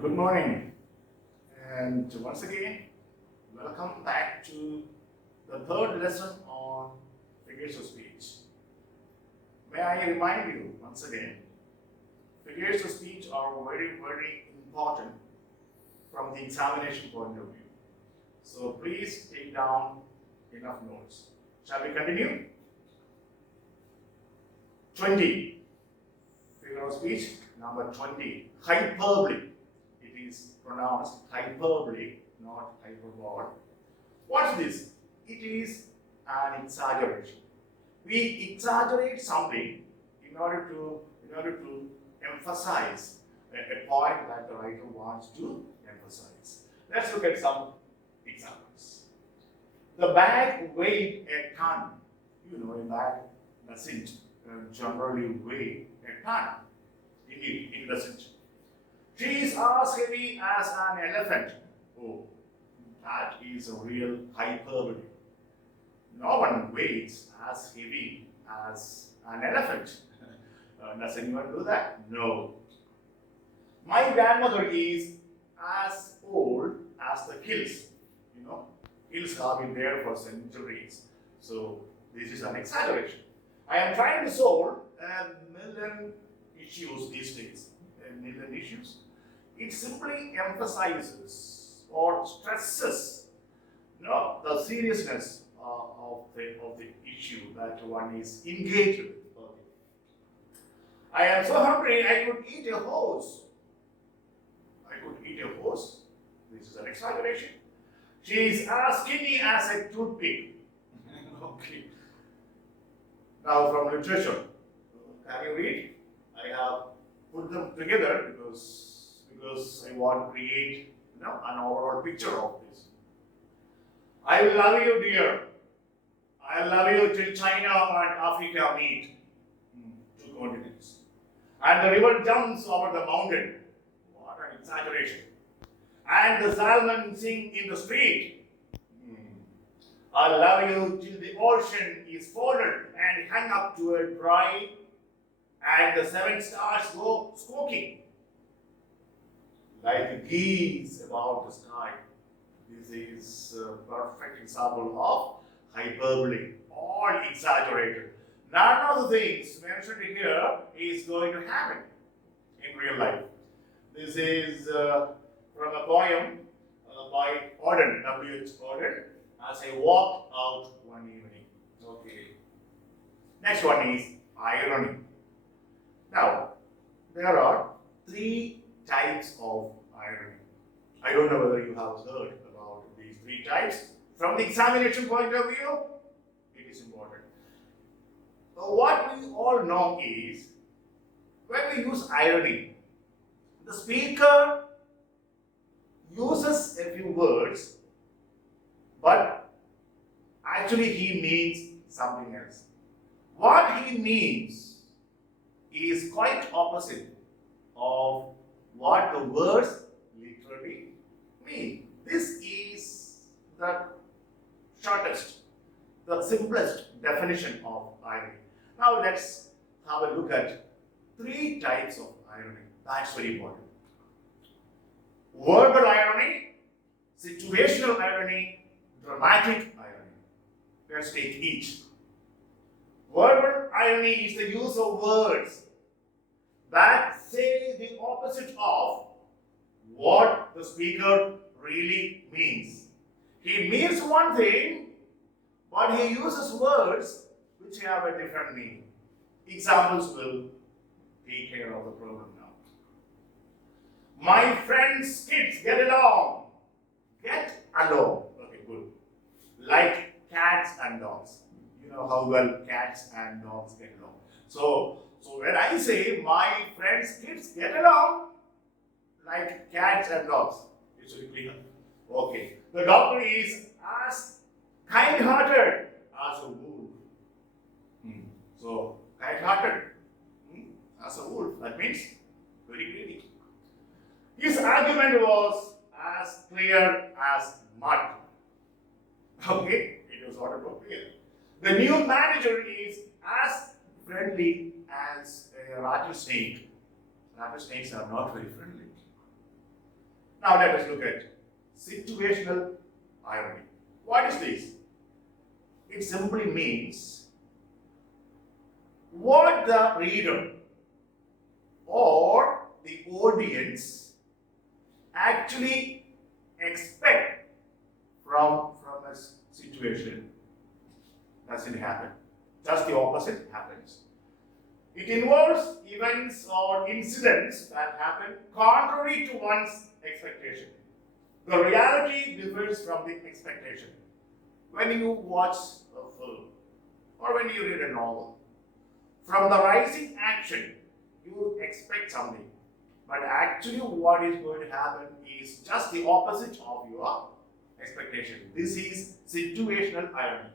Good morning, and once again, welcome back to the third lesson on figures of speech. May I remind you once again, figures of speech are very important from the examination point of view. So please take down enough notes. Shall we continue? 20. Figure of speech number 20. Hyperbole. It is pronounced hyperbole, not hyperbole. What's this? It is an exaggeration. We exaggerate something in order to emphasize a point that the writer wants to emphasize. Let's look at some examples. The bag weighed a ton. A bag doesn't generally weigh a ton. Indeed, it doesn't. She is as heavy as an elephant. Oh, that is a real hyperbole. No one weighs as heavy as an elephant. Does anyone do that? No. My grandmother is as old as the hills. Hills have been there for centuries. So this is an exaggeration. I am trying to solve a million issues these days. A million issues. It simply emphasizes or stresses the seriousness of the issue that one is engaged with. I am so hungry, I could eat a horse. This is an exaggeration. She is as skinny as a toothpick. Okay. Now from literature, can you read? I have put them together because I want to create an overall picture of this. I love you, dear. I love you till China and Africa meet. Two continents. And the river jumps over the mountain. What an exaggeration. And the salmon sing in the street. I love you till the ocean is folded and hung up to a dry, and the 7 stars go smoking like geese about the sky. This is a perfect example of hyperbole, all exaggerated. None of the things mentioned here is going to happen in real life. This is from a poem by Auden, W.H. Auden, as I walked out one evening. Okay. Next one is irony. Now, there are 3 types of irony. I don't know whether you have heard about these 3 types. From the examination point of view, it is important. So what we all know is, when we use irony, the speaker uses a few words, but actually he means something else. What he means is quite opposite of what the words literally mean. This is the shortest, the simplest definition of irony. Now let's have a look at 3 types of irony. That's very important. Verbal irony, situational irony, dramatic irony. Let's take each. Verbal irony is the use of words that say the opposite of what the speaker really means. He means one thing, but he uses words which have a different meaning. Examples will take care of the problem now. My friends' kids get along. Get along. Okay, good. Like cats and dogs. You know how well cats and dogs get along. So when I say my friends' kids get along, like cats and dogs, it's very clear. Okay. The doctor is as kind-hearted as a wolf. So, kind-hearted as a wolf. That means very greedy. His argument was as clear as mud. Okay, it was not about clear. The new manager is as friendly as a rattlesnake. Rattlesnakes are not very friendly. Now let us look at situational irony. What is this? It simply means what the reader or the audience actually expect from a situation doesn't happen. Just the opposite happens. It involves events or incidents that happen contrary to one's expectation. The reality differs from the expectation. When you watch a film or when you read a novel, from the rising action, you expect something. But actually, what is going to happen is just the opposite of your expectation. This is situational irony.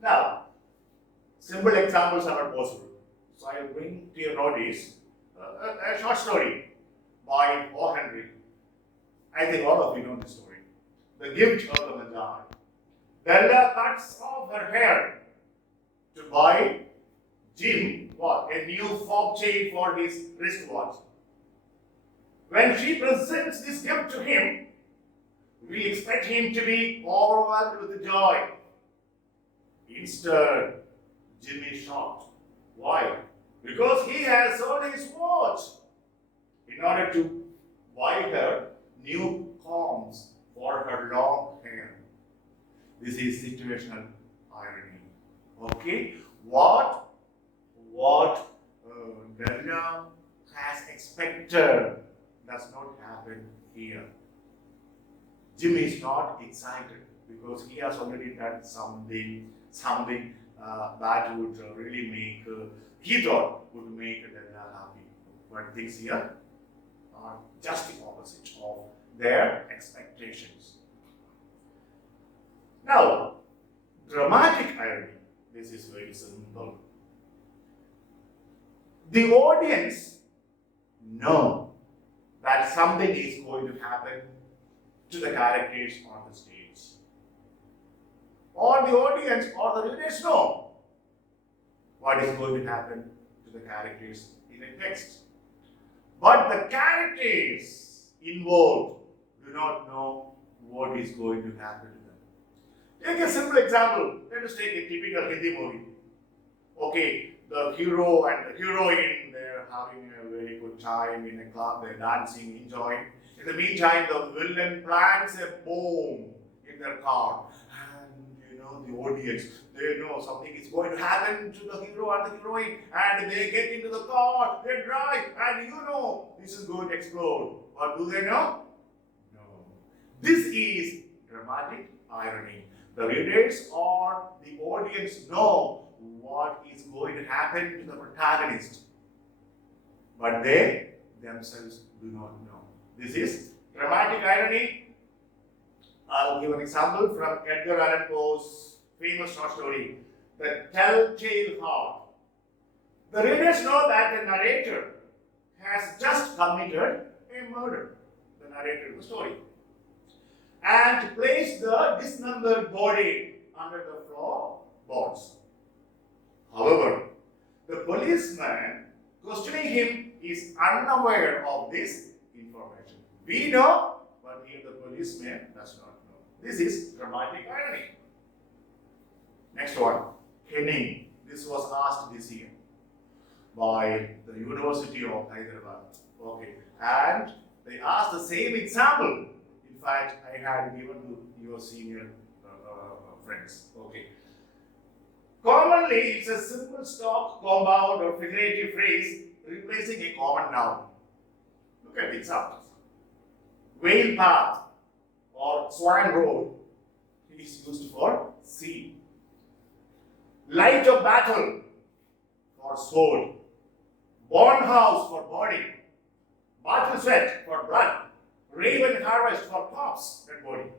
Now, simple examples are not possible. So I will bring to your notice a short story by O. Henry. I think all of you know this story. The Gift of the Magi. Bella cuts off her hair to buy Jim a new fob chain for his wristwatch. When she presents this gift to him, we expect him to be overwhelmed with joy. Instead, Jim is shocked. Why? Because he has sold his watch in order to buy her new combs for her long hair. This is situational irony. Okay? What Bella has expected does not happen here. Jim is not excited because he has already done something that would really make, he thought would make Bella happy. But things here are just the opposite of their expectations. Now, dramatic irony. This is very simple. The audience know that something is going to happen to the characters on the stage. Or the audience or the readers know what is going to happen to the characters in a text. But the characters involved do not know what is going to happen to them. Take a simple example. Let us take a typical Hindi movie. Okay, the hero and the heroine, they're having a very good time in a club, they're dancing, enjoying. In the meantime, the villain plants a bomb in their car. And the audience, they know something is going to happen to the hero and the heroine, and they get into the car, they drive, and this is going to explode. But do they know? No. This is dramatic irony. The readers or the audience know what is going to happen to the protagonist, but they themselves do not know. This is dramatic irony. I'll give an example from Edgar Allan Poe's famous short story, The Telltale Heart. The readers know that the narrator has just committed a murder, the narrator of the story, and placed the dismembered body under the floorboards. However, the policeman questioning him is unaware of this information. We know, but here the policeman does not know. This is dramatic irony. Next one, Henning. This was asked this year by the University of Hyderabad. Okay, and they asked the same example. In fact, I had given to your senior friends. Okay. Commonly, it's a simple stop, compound, or figurative phrase replacing a common noun. Look at the examples. Whale path or swan road is used for sea. Light of battle for sword. Born house for body. Battle sweat for blood. Raven harvest for corpse, dead body.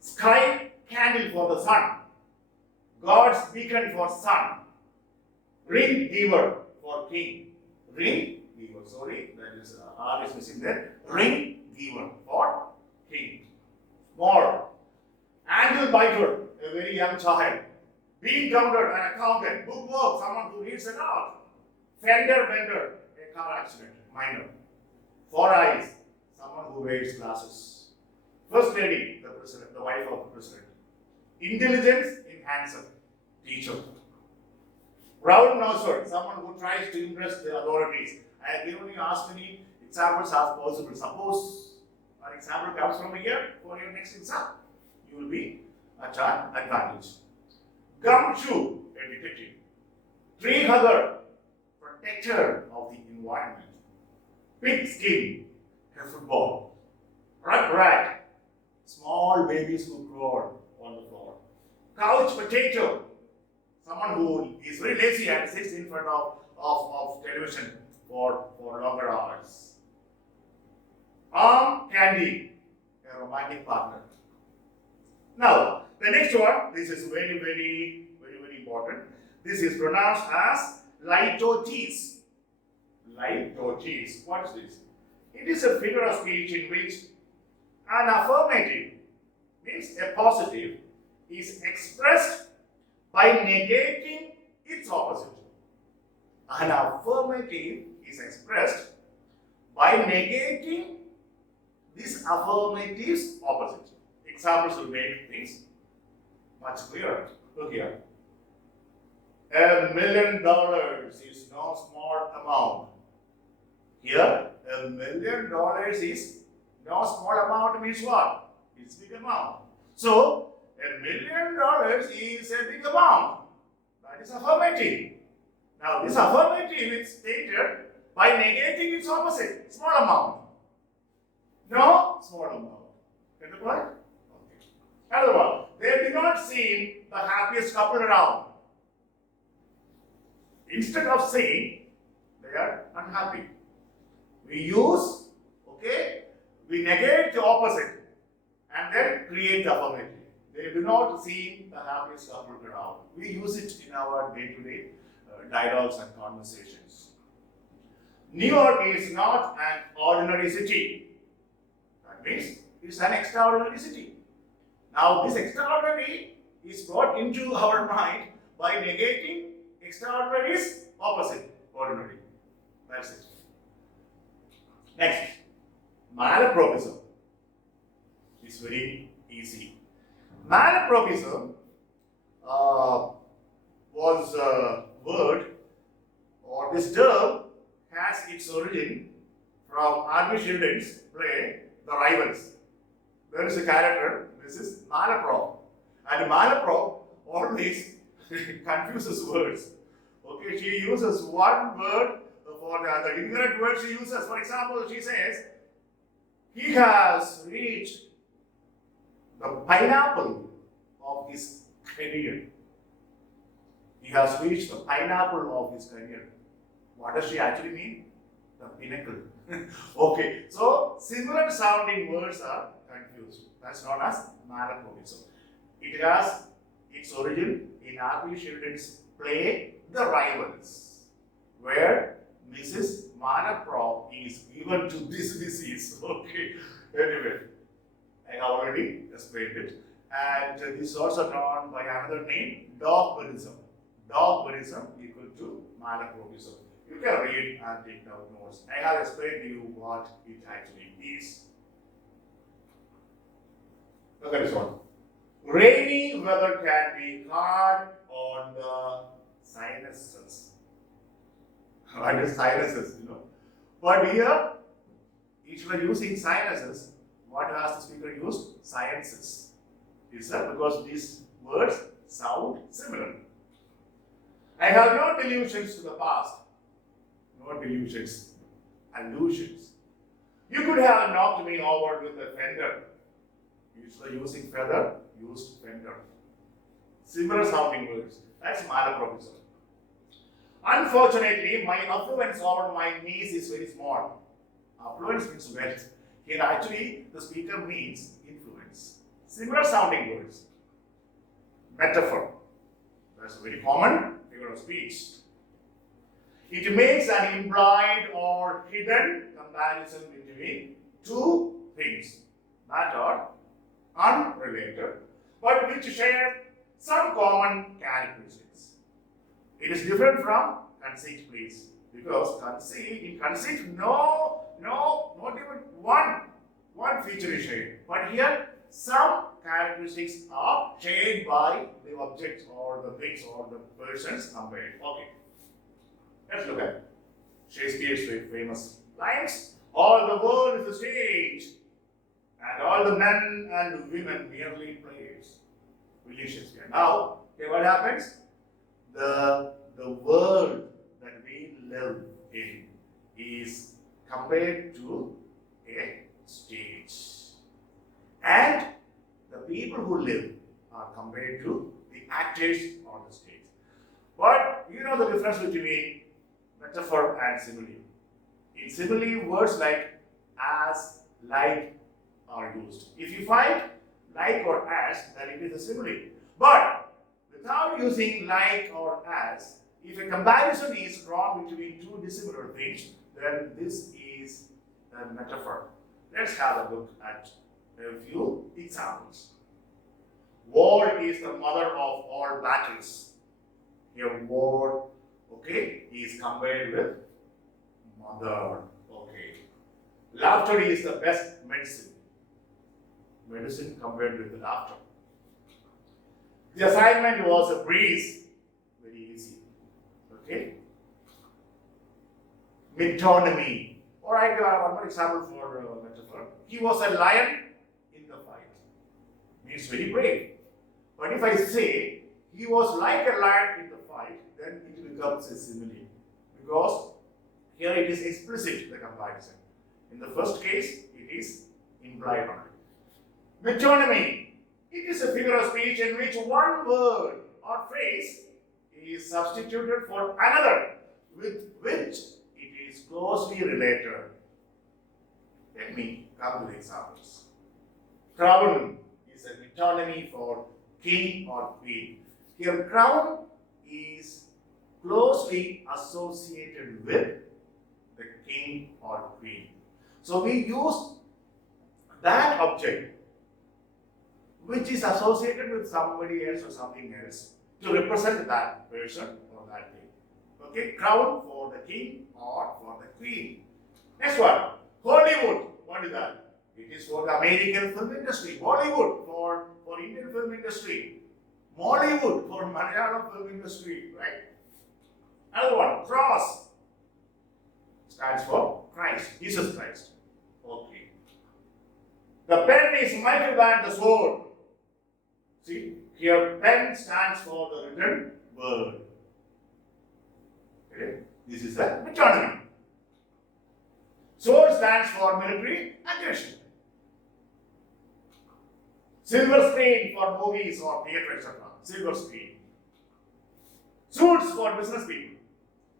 Sky candle for the sun. God's beacon for sun. Ring giver for king. Ring giver, sorry, that is R is missing there. Ring giver for king. More. Angle biter, a very young child. Bean counter, an accountant. Bookworm, someone who reads a lot. Fender bender, a car accident, minor. Four eyes, someone who wears glasses. First lady, the president, the wife of the president. Intelligence in handsome, teacher. Proud noser, someone who tries to impress the authorities. I have given you as many examples as possible. Suppose an example comes from here for your next exam, you will be at an advantage. Gumshoe, a detective. Tree hugger, protector of the environment. Pig skin, a football. Rat, small babies who crawl on the floor. Couch potato, someone who is very lazy and sits in front of television for longer hours. Arm candy, a romantic partner. Now, the next one, this is very important. This is pronounced as litotes. Litotes. What is this? It is a figure of speech in which an affirmative, means a positive, is expressed by negating its opposite. An affirmative is expressed by negating this affirmative's opposite. Examples will make things much clearer. Look here. $1 million is no small amount. Here, $1 million is no small amount means what? It's big amount. So, $1 million is a big amount. That is affirmative. Now, this affirmative is stated by negating its opposite, small amount. No small amount. Get the point? Okay. Another one. They do not seem the happiest couple around. Instead of saying they are unhappy, we use, we negate the opposite and then create the affirmative. They do not seem the happiest couple around. We use it in our day-to-day dialogues and conversations. New York is not an ordinary city. That means it's an extraordinary city. Now, this extraordinary is brought into our mind by negating extraordinary's opposite, ordinary. That's it. Next, malapropism is very easy. Malapropism was a word, or this term has its origin from R.B. Sheldon's play, The Rivals. There is a character, this is Malaprop. And Malaprop always confuses words. Okay, she uses one word for the incorrect word she uses. For example, she says, he has reached the pineapple of his career. He has reached the pineapple of his career. What does she actually mean? The pinnacle. Okay, so similar sounding words are confused. That's known as malapropism. It has its origin in R.B. Sheldon's play, The Rivals, where Mrs. Malaprop is given to this disease. Okay, anyway, I have already explained it. And this is also known by another name, dogberism. Dogberism equal to malapropism. You can read and take down notes. I have explained to you what it actually is. Look at this one. Rainy weather can be hard on the sinuses. What is sinuses, But here, instead of using sinuses, what has the speaker used? Sciences. Is that because these words sound similar? I have no delusions to the past. No delusions. Allusions. You could have knocked me over with a fender. Instead of using feather, used fender. Similar sounding words. That's malapropism. Unfortunately, my affluence over my niece is very small. Affluence means wealth. Here actually, the speaker means influence. Similar sounding words. Metaphor. That's a very common figure of speech. It makes an implied or hidden comparison between two things that are unrelated but which share some common characteristics. It is different from conceit, please, because in conceit, not even one one feature is shared. But here, some characteristics are shared by the objects or the things or the persons compared. Okay. Let's look at Shakespeare's famous lines. All the world is a stage, and all the men and women merely players. William Shakespeare. Now, okay, what happens? The world that we live in is compared to a stage. And the people who live are compared to the actors on the stage. But you know the difference between metaphor and simile. In simile, words like as, like are used. If you find like or as, then it is a simile. But without using like or as, if a comparison is drawn between two dissimilar things, then this is a metaphor. Let's have a look at a few examples. War is the mother of all battles. Here, war, okay, is compared with mother. Okay. Laughter is the best medicine. Medicine compared with laughter. The assignment was a breeze. Very easy. Okay. Metonymy. Alright, one more example for metaphor. He was a lion in the fight. Means very brave. But if I say he was like a lion in the fight, then it becomes a simile. Because here it is explicit, the comparison. In the first case, it is implied only. Metonymy. It is a figure of speech in which one word or phrase is substituted for another with which it is closely related. Let me come to the examples. Crown is a metonymy for king or queen. Here, crown is closely associated with the king or queen. So we use that object which is associated with somebody else or something else to represent that person or that thing. Okay, crown for the king or for the queen. Next one, Hollywood. What is that? It is for the American film industry. Bollywood for Indian film industry. Mollywood for Malayalam film industry, right? Another one, cross stands for Christ, Jesus Christ. Okay. The pen is mightier than the sword. See, here pen stands for the written word. Okay. This is the metonymy. Sword stands for military aggression. Silver screen for movies or theatre, etc. Silver screen. Suits for business people.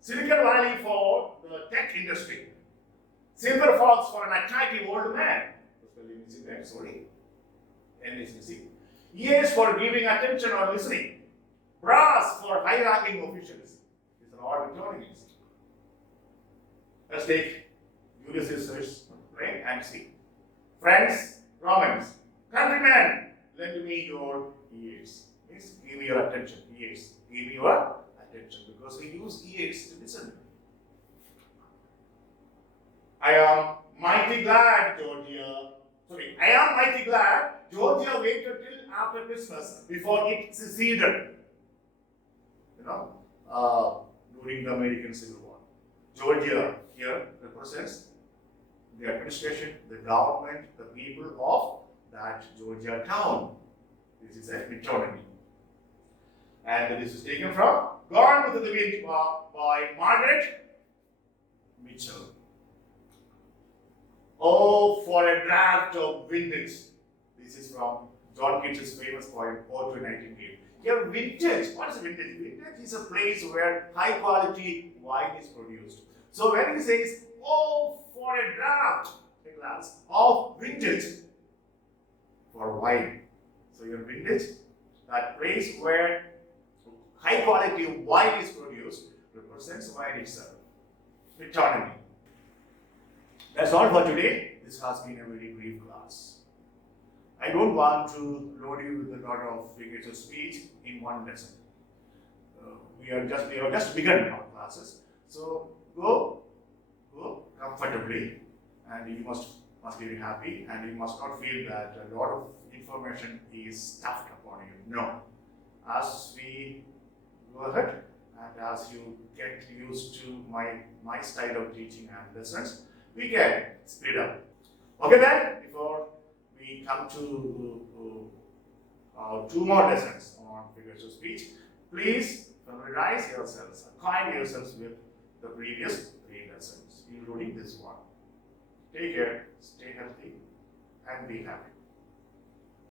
Silicon Valley for the tech industry. Silver fox for an attractive old man. Sorry. N is missing. Ears for giving attention or listening. Brass for high-ranking officials. These are all metonymies. Let's take Ulysses, right, and see. Friends, Romans. Countrymen, lend me your ears. Means give me your attention. Ears. Give me your attention. Because we use ears to listen. I am mighty glad, Georgia. I am mighty glad Georgia waited till after Christmas before it seceded. During the American Civil War. Georgia here represents the administration, the government, the people of that Georgia town. This is a metonymy. And this is taken from Gone with the Wind by Margaret Mitchell. Oh, for a draft of vintage. This is from John Keats's famous poem, Ode to Nightingale. Here, vintage. What is vintage? Vintage is a place where high quality wine is produced. So when he says, oh, for a draft, a glass of vintage, for wine. So your vintage, that place where high quality wine is produced, represents wine itself. Metonymy. That's all for today. This has been a very brief class. I don't want to load you with a lot of figures of speech in one lesson. We have just begun our classes. So go comfortably, and you must must be very happy, and you must not feel that a lot of information is stuffed upon you. No. As we go ahead and as you get used to my style of teaching and lessons, we can speed up. Okay then, before we come to two more lessons on figures of speech, please familiarize yourselves, acquaint yourselves with the previous three lessons, including this one. Take care, stay healthy, and be happy.